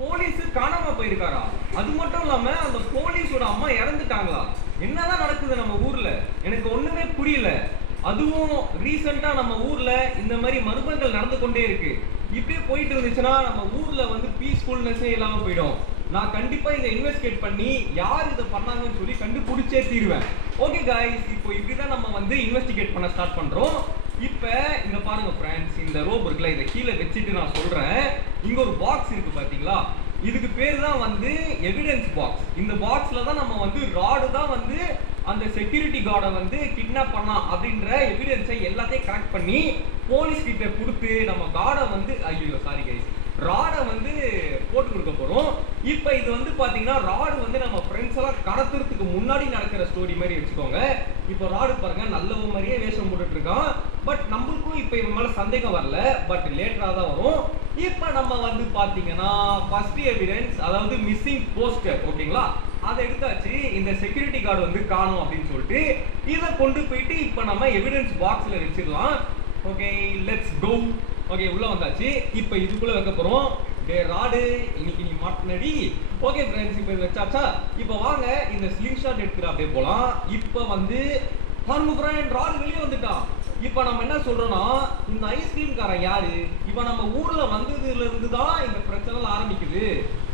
Police காணாம போயிருக்காரா? அது மட்டும் இல்லாம அந்த போலீஸோட அம்மா இறந்துட்டாங்களா? என்னதான் நடக்குது நம்ம ஊர்ல? எனக்கு ஒண்ணுமே புரியல. அதுவும் ரீசெண்டா நம்ம ஊர்ல இந்த மாதிரி மர்மங்கள் நடந்து கொண்டே இருக்கு. இப்படியே போயிட்டு இருந்துச்சுன்னா நம்ம ஊர்ல வந்து பீஸ்ஃபுல்னஸே இல்லாம போயிடும். நான் கண்டிப்பா இதை இன்வெஸ்டிகேட் பண்ணி யார் இதை பண்ணாங்கன்னு சொல்லி கண்டுபிடிச்சே தீருவேன். ஓகே காய்ஸ், இப்போ இப்படிதான் நம்ம வந்து இன்வெஸ்டிகேட் பண்ண ஸ்டார்ட் பண்றோம். இப்ப இங்க பாருங்க ஃப்ரெண்ட்ஸ், இந்த ரோப் இருக்குல்ல, இதை கீழே வச்சுட்டு நான் சொல்றேன். இங்க ஒரு பாக்ஸ் இருக்கு பாத்தீங்களா? இதுக்கு பேர் தான் வந்து எவிடன்ஸ் பாக்ஸ். இந்த பாக்ஸ்ல தான் நம்ம வந்து ராடு தான் வந்து அந்த செக்யூரிட்டி கார்டை வந்து கிட்னாப் பண்ணலாம் அப்படின்ற எவிடன்ஸை எல்லாத்தையும் கலெக்ட் பண்ணி போலீஸ் கிட்ட கொடுத்து நம்ம கார்டை வந்து ஐயோ சாரி கைஸ், ராடை வந்து போட்டு கொடுக்க போறோம். இப்போ இது வந்து பாத்தீங்கன்னா ராடு வந்து நம்ம ஃப்ரெண்ட்ஸ் எல்லாம் கடத்துறதுக்கு முன்னாடி நடக்கிற ஸ்டோரி மாதிரி வச்சுக்கோங்க. இப்போ ராடு பாருங்க நல்லவ மாதிரியே வேஷம் போட்டுட்டு இருக்கான். பட் நம்மளுக்கும் இப்போ இவன் மேல சந்தேகம் வரல, பட் லேட்டரா தான் வரும். இப்போ நம்ம வந்து பாத்தீங்கன்னா ஃபர்ஸ்ட் எவிடன்ஸ், அதாவது மிஸ்ஸிங் போஸ்டர், ஓகேங்களா, அதை எடுத்தாச்சு. இந்த செக்யூரிட்டி கார்டு வந்து காணும் அப்படின்னு சொல்லிட்டு இதை கொண்டு போயிட்டு இப்போ நம்ம எவிடன்ஸ் பாக்ஸ்ல வச்சிடலாம். Okay let's go. ஓகே உள்ள வந்தாச்சு. இப்போ இதுக்குள்ள வைக்க போறோம். டே ராடு, இன்னைக்கு நீ மாட்டினடி. ஓகே ஃப்ரெண்ட்ஸ், இப்போ இது வச்சாச்சா? இப்போ வாங்க இந்த ஸ்லிங் ஷாட் எடுத்துட்டு அப்படியே போலாம். இப்போ வந்து பாருங்க ஃப்ரெண்ட், ராடு வெளியே வந்துட்டான். இப்போ நம்ம என்ன சொல்றோம்னா, இந்த ஐஸ்கிரீம் காரன் யாரு? இப்போ நம்ம ஊர்ல வந்ததுல இருந்து தான் இந்த பிரச்சனை ஆரம்பிக்குது.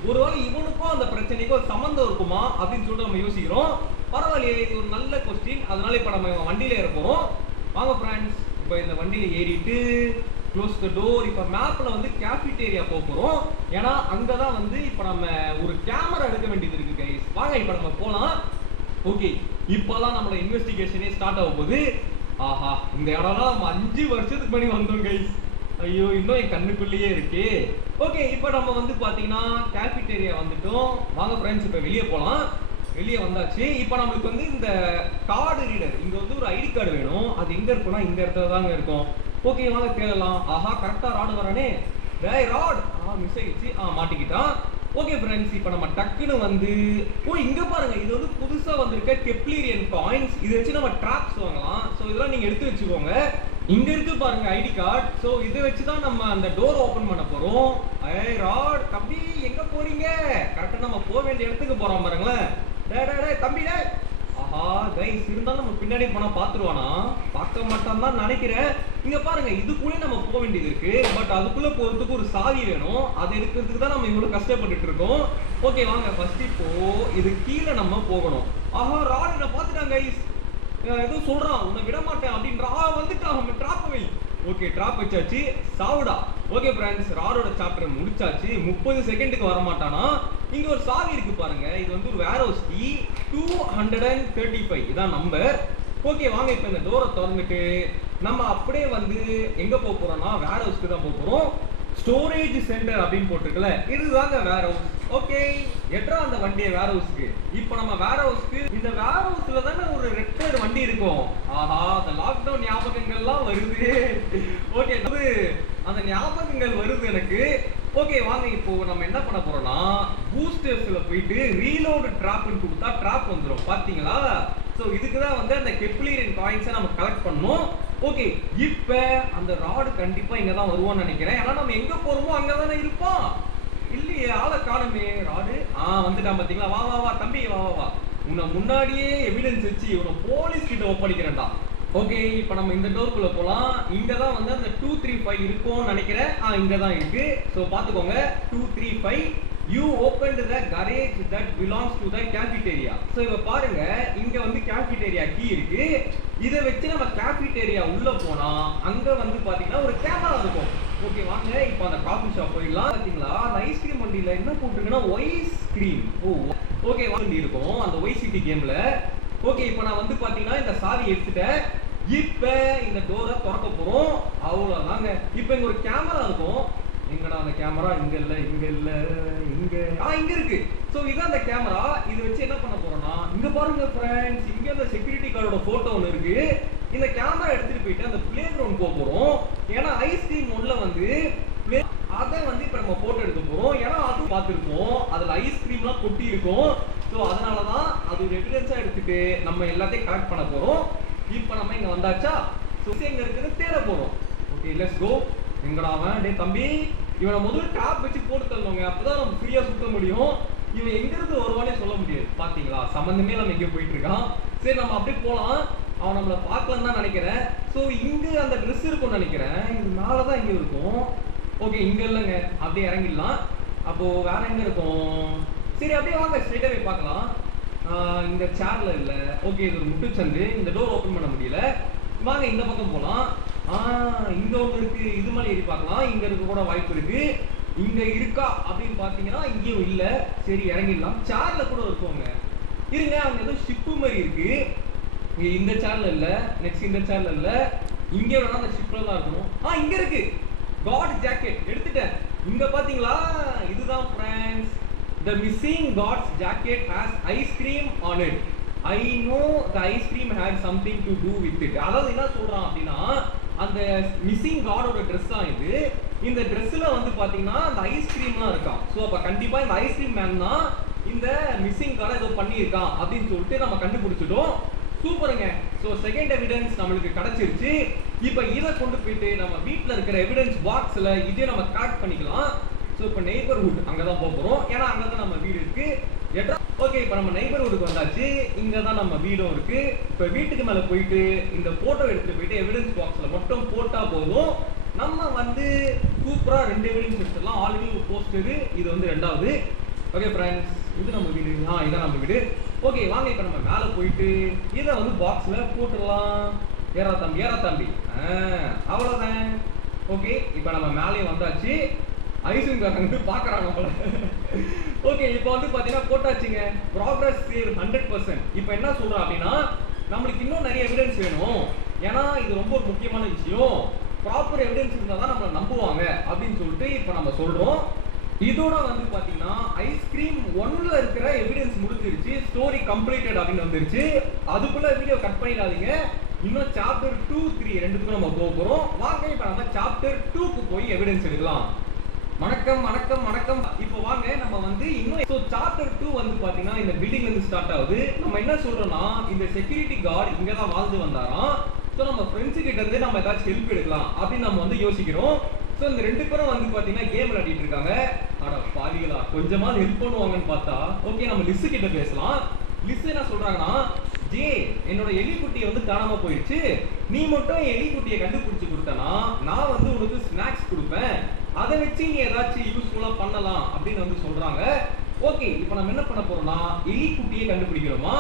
ஒருவேளை இவனுக்கும் அந்த பிரச்சனைக்கும் சம்பந்தம் இருக்குமா அப்படின்னு சொல்லிட்டு நம்ம யோசிக்கிறோம். பரவாயில்லையே, இது ஒரு நல்ல கொஸ்டின். அதனால இப்போ நம்ம வண்டியில ஏற போறோம். வாங்க ஃப்ரெண்ட்ஸ், இப்போ இந்த வண்டியில ஏறிட்டு க்ளோஸ் த டோர். இப்போ மேப்ல வந்து கேஃபிடேரியா போகிறோம். ஏன்னா அங்கே தான் வந்து இப்போ நம்ம ஒரு கேமரா எடுக்க வேண்டியது இருக்கு கைஸ். வாங்க இப்போ நம்ம போகலாம். ஓகே, இப்போதான் நம்மளோட இன்வெஸ்டிகேஷனே ஸ்டார்ட் ஆக போகுது. ஆஹா, இந்த இடம்லாம் நம்ம 5 வருஷத்துக்கு பண்ணி வந்தோம் கைஸ். ஐயோ, இன்னும் என் கண்ணுக்குள்ளேயே இருக்கு. ஓகே, இப்போ நம்ம வந்து பார்த்தீங்கன்னா கேஃபிடேரியா வந்துட்டோம். வாங்க ஃப்ரெண்ட்ஸ், இப்போ வெளியே போகலாம். வெளியே வந்தாச்சு. இப்போ நம்மளுக்கு வந்து இந்த கார்டு ரீடர், இங்கே வந்து ஒரு ஐடி கார்டு வேணும். அது எங்கே இருக்குன்னா இந்த இடத்துல தாங்க இருக்கும். ஓகே வாங்க தேடலாம். ஆஹா, கரெக்டாக ராடு வரானே. டேய் ராட், மிஸ் ஆயிடுச்சு. மாட்டிக்கிட்டான். ஓகே ஃப்ரெண்ட்ஸ், இப்போ நம்ம டக்குன்னு வந்து இங்கே பாருங்க, இது வந்து புதுசாக வந்திருக்க கெப்லீரியன் காயின்ஸ். இதை வச்சு நம்ம ட்ராப்ஸ் வாங்கலாம். ஸோ இதெல்லாம் நீங்கள் எடுத்து வச்சுக்கோங்க. இங்கே இருக்கு பாருங்க ஐடி கார்டு. ஸோ இதை வச்சு தான் நம்ம அந்த டோர் ஓப்பன் பண்ண போகிறோம். ஏய் ராட் தம்பி, எங்கே போறீங்க? கரெக்டாக நம்ம போக வேண்டிய இடத்துக்கு போகிறோம் பாருங்களேன். டே தம்பி டே. ஆஹா கைஸ், இருந்தாலும் நம்ம பின்னாடி போனா பாத்துருவானா? பார்க்க மாட்டான் தான் நினைக்கிறேன். இங்க பாருங்க, இதுக்குள்ளே நம்ம போக வேண்டியது இருக்கு. பட் அதுக்குள்ள போறதுக்கு ஒரு சாவி வேணும். அதை எடுக்கிறதுக்கு தான் நம்ம இவ்வளவு கஷ்டப்பட்டுட்டு இருக்கோம். ஓகே வாங்க, ஃபர்ஸ்ட் இப்போ இது கீழே நம்ம போகணும். ஆஹா ராட் என்ன பாத்துட்டாங்க கைஸ். ஏதோ சொல்றான், உன்னை விட மாட்டேன் அப்படின்றா. வந்துட்டான், நம்ம டிராப் வை. ஓகே டிராப் வச்சாச்சு. சாவுடா. ஓகே ஃப்ரெண்ட்ஸ், ராடோட சாப்டர் முடிச்சாச்சு. 30 செகண்டுக்கு வர மாட்டானா? இங்க ஒரு சாவி இருக்கு பாருங்க. இது வந்து ஒரு வேர் ஹவுஸ் கீ 235. இதான் நம்பர். ஓகே வாங்க, இப்போ இந்த டோரை திறந்துட்டு நம்ம அப்படியே வந்து எங்க போக போறோம்னா வேர் ஹவுஸ்க்கு தான் போக போறோம். ஸ்டோரேஜ் சென்டர் அப்படின்னு போட்டுருக்கல, இதுதாங்க வேர் ஹவுஸ். ஓகே, எட்ரா அந்த வண்டியை வேர் ஹவுஸ்க்கு. இப்போ நம்ம வேர் ஹவுஸ்க்கு, இந்த வேர் ஹவுஸ்ல தானே ஒரு ரெட் கலர் வண்டி இருக்கும். ஆஹா, அந்த லாக்டவுன் ஞாபகங்கள்லாம் வருது. ஓகே, அந்த ஞாபகங்கள் வருது எனக்கு. ஓகே வாங்க, இப்போ நம்ம என்ன பண்ண போறோம்னா பூஸ்டர்ஸ்ல போயிட்டு ரீலோட் ட்ராப்னு கொடுத்தா ட்ராப் வந்துடும். பாத்தீங்களா? ஸோ இதுக்கு தான் வந்து அந்த கெப்லீரியன் காயின்ஸை நம்ம கலெக்ட் பண்ணோம். ஓகே, இப்போ அந்த ராடு கண்டிப்பா இங்க தான் வருவான்னு நினைக்கிறேன். ஏன்னா நம்ம எங்க போறோமோ அங்க தானே இருப்பான். இல்லையே, ஆளை காணுமே. ராடு வந்துட்டான் பாத்தீங்களா? வா வா வா தம்பி, வா வா வா. உன்னை முன்னாடியே எவிடன்ஸ் வச்சு உன்னை போலீஸ் கிட்ட ஒப்படைக்கிறேன்டா. ஓகே, இப்போ நம்ம இந்த டோருக்குள்ள போலாம். இங்க தான் வந்து அந்த 235 இருக்கும்னு நினைக்கிறேன். இங்க தான் இருக்கு. ஸோ பாத்துக்கோங்க, 235. You opened the garage that belongs to the cafeteria. So இப்போ பாருங்க, இங்க வந்து கேஃபிடேரியா கீ இருக்கு. இதை வச்சு நம்ம கேஃபிடேரியா உள்ள போனா அங்க வந்து பாத்தீங்கன்னா ஒரு கேமரா இருக்கும். ஓகே வாங்க, இப்போ அந்த காஃபி ஷாப் போயிடலாம். பாத்தீங்களா, அந்த ஐஸ்கிரீம் வண்டியில என்ன போட்டிருக்குன்னா ஒய்ஸ் கிரீம். ஓகே வண்டி இருக்கும் அந்த ஒய் சிட்டி கேம்ல. ஓகே, இப்போ நான் வந்து பாத்தீங்கன்னா இந்த சாவி எடுத்துட்டேன். இப்போ இந்த டோரை திறக்க போறோம். அவ்வளவுதாங்க. இப்போ இங்க ஒரு கேமரா இருக்கும். எங்கடா அந்த கேமரா? இங்க இல்ல, இங்க இல்ல, இங்க இருக்கு. சோ இதான் அந்த கேமரா. இது வச்சு என்ன பண்ண போறோம்னா, இங்க பாருங்க ஃப்ரெண்ட்ஸ், இங்க அந்த செக்யூரிட்டி கார்டோட போட்டோ ஒன்னு இருக்கு. இந்த கேமரா எடுத்துட்டு போயிட்டு அந்த பிளே கிரவுண்ட் போக போறோம். ஏன்னா ஐஸ்கிரீம் ஒன்ல வந்து அதை வந்து இப்ப நம்ம போட்டோ எடுக்க போறோம். ஏன்னா அது பார்த்துருக்கோம், அதுல ஐஸ்கிரீம்லாம் கொட்டி இருக்கும். ஸோ அதனாலதான் அது ஒரு எவிடன்ஸா எடுத்துட்டு நம்ம எல்லாத்தையும் கலெக்ட் பண்ண போறோம். இப்போ நம்ம இங்க வந்தாச்சா? ஸோ எங்க இருக்குன்னு தேட போறோம். Okay let's go. எங்கடா அவன்? டே தம்பி, இவனை முதல்ல ட்ராப் வச்சு போட்டு தரணுங்க, அப்பதான் நம்ம ஃப்ரீயா சுத்த முடியும். இவன் எங்க இருந்து வருவானே சொல்ல முடியாது. பாத்தீங்களா, சம்பந்தமே நம்ம எங்கேயோ போயிட்டு இருக்கான். சரி நம்ம அப்படியே போலாம். அவன் நம்மளை பார்க்கலன்னு தான் நினைக்கிறேன். ஸோ இங்க அந்த ட்ரெஸ் இருக்கும்னு நினைக்கிறேன். இது மேலதான் இங்க இருக்கும். ஓகே, இங்க இல்லைங்க, அப்படியே இறங்கிடலாம். அப்போ வேற எங்க இருக்கும்? சரி அப்படியே வாங்க, ஸ்ட்ரெயிட்டாவே பார்க்கலாம். இந்த சேர்ல இல்ல. ஓகே, இது ஒரு முட்டுச்சந்து, இந்த டோர் ஓபன் பண்ண முடியல. வாங்க இந்த பக்கம் போலாம். இங்க ஒண்ணு இருக்கு, இது மேல ஏறி பார்க்கலாம். இங்க இருக்க கூட வாய்ப்பு இருக்கு. இங்க இருக்கா அப்படின்னு பாத்தீங்கன்னா இங்கேயும் இல்ல. சரி இறங்கிடலாம். சேர்ல கூட இருக்குங்க. இருங்க, அங்க ஏதோ ஷிப்பு மாதிரி இருக்கு. இந்த சேர்ல இல்ல, நெக்ஸ்ட் இந்த சேர்ல இல்ல. இங்க வேணா அந்த ஷிப்ல தான் இருக்கணும். இங்க இருக்கு, காட் ஜாக்கெட் எடுத்துட்டேன். இங்க பாத்தீங்களா, இதுதான் friends. The missing God's jacket has ice cream on it. I know the ice cream had something to do with it. அதாவது என்ன சொல்றான் அப்படின்னா, அந்த மிஸ்ஸிங் காடோட ட்ரெஸ் தான் இது. இந்த ட்ரெஸ்ல வந்து பாத்தீங்கன்னா அந்த ஐஸ்கிரீம்லாம் இருக்கான். ஸோ அப்ப கண்டிப்பா இந்த ஐஸ்கிரீம் மேன் தான் இந்த மிஸ்ஸிங் கார்டை ஏதோ பண்ணியிருக்கான் அப்படின்னு சொல்லிட்டு நம்ம கண்டுபிடிச்சிட்டோம். சூப்பருங்க. ஸோ செகண்ட் எவிடன்ஸ் நம்மளுக்கு கிடைச்சிருச்சு. இப்போ இதை கொண்டு போயிட்டு நம்ம வீட்டில் இருக்கிற எவிடன்ஸ் பாக்ஸில் இதே நம்ம கலெக்ட் பண்ணிக்கலாம். ஸோ இப்போ நெய்பர்ஹுட் அங்கே தான் போக போகிறோம், ஏன்னா அங்கே தான் நம்ம வீடு இருக்கு. ஓகே, இப்போ நம்ம நெய்பர்ஹுட்டுக்கு வந்தாச்சு. இங்கே தான் நம்ம வீடும் இருக்கு. இப்போ வீட்டுக்கு மேலே போயிட்டு இந்த ஃபோட்டோ எடுத்துகிட்டு போயிட்டு எவிடன்ஸ் பாக்ஸில் மட்டும் போட்டால் போதும். நம்ம வந்து சூப்பராக 2 எவிடன்ஸ் எடுத்துடலாம். ஆல்ரெடி ஒரு போஸ்டரு, இது வந்து 2வது. ஓகே ஃப்ரெண்ட்ஸ், இது நம்ம வீடு. இதான் நம்ம வீடு. ஓகே வாங்க, இப்போ நம்ம மேலே போயிட்டு இதை வந்து பாக்ஸில் போட்டுடலாம். ஏறா தம்பி அவ்வளோதான். ஓகே, இப்போ நம்ம மேலே வந்தாச்சு. ஐஸ்கிரீம்காரங்க வந்து பார்க்குறாங்க போல. ஓகே, இப்போ வந்து பார்த்தீங்கன்னா போட்டாச்சுங்க. ப்ராக்ரஸ் 100%. இப்போ என்ன சொல்கிறோம் அப்படின்னா, நம்மளுக்கு இன்னும் நிறைய எவிடன்ஸ் வேணும். ஏன்னா இது ரொம்ப ஒரு முக்கியமான விஷயம். ப்ராப்பர் எவிடன்ஸ் இருந்தால் தான் நம்மளை நம்புவாங்க அப்படின்னு சொல்லிட்டு இப்போ நம்ம சொல்கிறோம். இதோட வந்து பாத்தீங்கன்னா ஐஸ்கிரீம் 1ல இருக்கிற எவிடன்ஸ் முடிஞ்சிருச்சு. ஸ்டோரி கம்ப்ளீட்டட் அப்படின்னு வந்துருச்சு. அதுக்குள்ள வீடியோ கட் பண்ணிடாதீங்க. இன்னும் சாப்டர் 2, 3 ரெண்டுத்துக்கும் நம்ம போக போறோம். வாங்க இப்போ நம்ம சாப்டர் 2க்கு போய் எவிடன்ஸ் எடுக்கலாம். வணக்கம் வணக்கம் வணக்கம். இப்போ வாங்க நம்ம வந்து இன்னும் சாப்டர் 2 வந்து பாத்தீங்கன்னா இந்த பில்டிங்ல இருந்து ஸ்டார்ட் ஆகுது. நம்ம என்ன சொல்றோம்னா, இந்த செக்யூரிட்டி கார்டு இங்க தான் வாழ்ந்து வந்தாராம். ஸோ நம்ம ஃப்ரெண்ட்ஸ் கிட்ட இருந்து நம்ம ஏதாச்சும் ஹெல்ப் எடுக்கலாம் அப்படின்னு நம்ம வந்து யோசிக்கிறோம். ஸோ இந்த 2 பேரும் வந்து பார்த்தீங்கன்னா கேம் விளையாடிட்டு இருக்காங்க. அட பாவிகளா, கொஞ்சமாவது ஹெல்ப் பண்ணுவாங்கன்னு பார்த்தா ஓகே நம்ம லிஸ் கிட்ட பேசலாம். லிஸ் என்ன சொல்றாங்கன்னா, ஜே என்னோட எலிக்குட்டியை வந்து காணாம போயிடுச்சு. நீ மட்டும் எலிக்குட்டியை கண்டுபிடிச்சு கொடுத்தனா நான் வந்து உனக்கு ஸ்நாக்ஸ் கொடுப்பேன். அதை வச்சு நீ ஏதாச்சும் யூஸ்ஃபுல்லா பண்ணலாம் அப்படின்னு வந்து சொல்றாங்க. ஓகே, இப்போ நம்ம என்ன பண்ண போறோம்னா எலிக்குட்டியை கண்டுபிடிக்கிறோமா.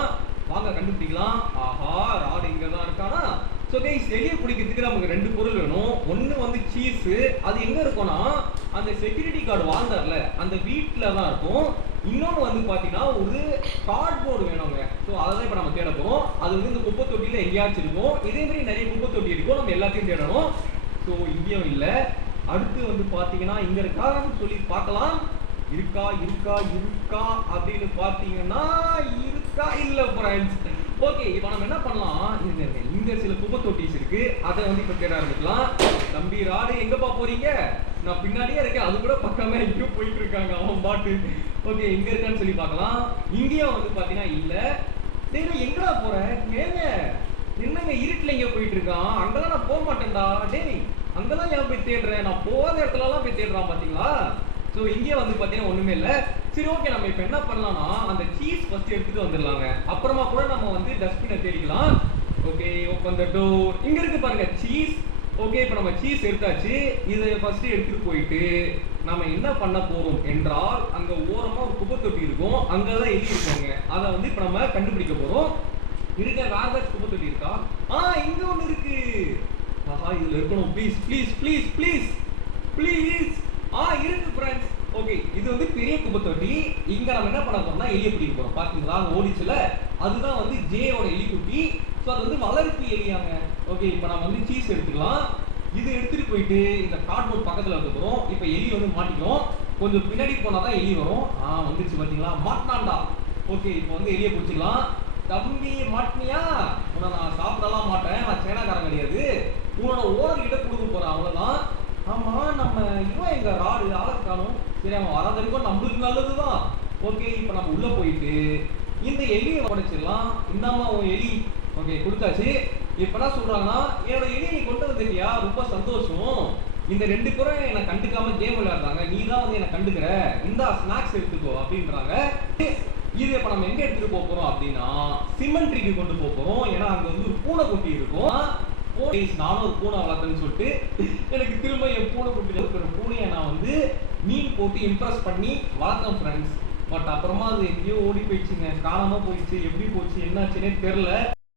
வாங்க கண்டுபிடிக்கலாம். ஆஹா, ராட் இங்க தான் இருக்கானா. ஸோ கைஸ், எலியை பிடிக்கிறதுக்கு நமக்கு 2 பொருள் வேணும். ஒன்று வந்து சீஸு. அது எங்கே இருக்கும்னா அந்த செக்யூரிட்டி கார்டு வாழ்ந்தார்ல அந்த வீட்டில் தான் இருக்கும். இன்னொன்று வந்து பார்த்தீங்கன்னா ஒரு கார்ட்போர்டு வேணுங்க. ஸோ அதை தான் இப்போ நம்ம தேட போகிறோம். அது வந்து இந்த குப்பை தொட்டியில் எங்கேயாச்சும் இருக்கும். இதே மாதிரி நிறைய குப்பை தொட்டி இருக்கும், நம்ம எல்லாத்தையும் தேடணும். ஸோ இங்கேயும் இல்லை. அடுத்து வந்து பார்த்தீங்கன்னா இங்கே இருக்கான்னு சொல்லி பார்க்கலாம். இருக்கா இருக்கா இருக்கா அப்படின்னு பார்த்தீங்கன்னா இருக்கா இல்லை ஃப்ரெண்ட்ஸ். ஓகே, இப்போ நம்ம என்ன பண்ணலாம், இங்க சில குப்பை தொட்டிஸ் இருக்கு, அதை வந்து இப்போ தேட ஆரம்பிக்கலாம். தம்பி ராடு எங்கப்பா போறீங்க? நான் பின்னாடியே இருக்கேன். அது கூட பக்கமே எங்கேயும் போயிட்டு இருக்காங்க அவன் பாட்டு. ஓகே, இங்க இருக்கான்னு சொல்லி பார்க்கலாம். இங்கேயும் வந்து பார்த்தீங்கன்னா இல்லை. சரி எங்கடா போற? ஏங்க என்னங்க இருட்டில் எங்கேயோ போயிட்டு இருக்கான்? அங்கெல்லாம் நான் போக மாட்டேன்டா. டேய் அங்கெல்லாம் ஏன் போய் தேடுறேன்? நான் போகாத இடத்துலலாம் போய் தேடுறான் பார்த்தீங்களா. ஸோ இங்கே வந்து பார்த்தீங்கன்னா ஒன்றுமே இல்லை. சரி ஓகே, நம்ம இப்போ என்ன பண்ணலாம்னா அந்த சீஸ் ஃபர்ஸ்ட் எடுத்துட்டு வந்துடலாங்க. அப்புறமா கூட நம்ம வந்து டஸ்ட்பினை தேடிக்கலாம். Okay, open the door. இங்கே இருக்கு பாருங்க சீஸ். ஓகே, இப்போ நம்ம சீஸ் எடுத்தாச்சு. இதை ஃபர்ஸ்ட் எடுத்துட்டு போயிட்டு நம்ம என்ன பண்ண போறோம் என்றால், அங்க ஓரமா ஒரு குப்பை தொட்டி இருக்கும், அங்கதான் எலி இருக்குங்க. அதை வந்து இப்போ நம்ம கண்டுபிடிக்க போறோம். இருக்க வேற ஏதாச்சும் குப்பை தொட்டி இருக்கா? இங்க ஒன்று இருக்கு. ஆஹா, இதுல இருக்கணும். Please please please please please. இருக்கு ஃப்ரெண்ட்ஸ். ஓகே, இது வந்து பெரிய குப்பை தொட்டி. இங்க நம்ம என்ன பண்ண போறோம்னா எலியை பிடிக்க போறோம். பாத்தீங்களா, அது ஓடிச்சுல, அதுதான் வந்து ஜேயோட எலிக்குட்டி. ஸோ அது வந்து வளர்ப்பு எலியாங்க. ஓகே, இப்போ நம்ம வந்து சீஸ் எடுத்துக்கலாம். இது எடுத்துட்டு போயிட்டு இந்த கார்ட்போர்ட் பக்கத்துல வைக்க போறோம். இப்போ எலி வந்து மாட்டிக்கும். கொஞ்சம் பின்னாடி போனாதான் எலி வரும். வந்துச்சு பாத்தீங்களா, மாட்டினாண்டா. ஓகே, இப்போ வந்து எலியை பிடிச்சிக்கலாம். தம்பி மாட்டினியா? உன்னை நான் சாப்பிடலாம் மாட்டேன், நான் சேனாக்காரன் கிடையாது. உன்னோட ஓனர் கிட்ட கொடுக்க போறேன், அவ்வளவுதான். ஆமா, நம்ம இவன் எங்க ராடு ஆளை காணும். சரி, அவன் வராத வரைக்கும் நம்மளுக்கு நல்லதுதான். ஓகே, இப்போ நம்ம உள்ள போயிட்டு இந்த எலியை உடைச்சிடலாம். இந்தாமா உன் எலி. ஓகே, கொடுத்தாச்சு. இப்போ என்ன சொல்றாங்கன்னா, என்னோட எலியை நீ கொண்டு வந்துட்டியா, ரொம்ப சந்தோஷம். இந்த 2 பேரும் என்ன கண்டுக்காம கேம் விளையாடுறாங்க, நீ தான் வந்து என்ன கண்டுக்கிற, இந்தா ஸ்நாக்ஸ் எடுத்துக்கோ அப்படின்றாங்க. இது இப்ப நம்ம எங்க எடுத்துட்டு போறோம் அப்படின்னா சிமெண்ட்ரிக்கு கொண்டு போறோம். ஏன்னா அங்க வந்து ஒரு பூனைக்குட்டி இருக்கும். நானும் ஒரு பூனை வளர்த்தேன்னு சொல்லிட்டு எனக்கு திரும்ப என் பூனைக்குட்டியில இருக்கிற பூனையை நான் வந்து மீன் போட்டு இம்ப்ரெஸ் பண்ணி வளர்த்தேன் ஃப்ரெண்ட்ஸ். பட் அப்புறமா அது எங்கேயோ ஓடி போயிடுச்சுங்க, காணாம போயிடுச்சு. எப்படி போச்சு என்னாச்சுன்னே தெரியல.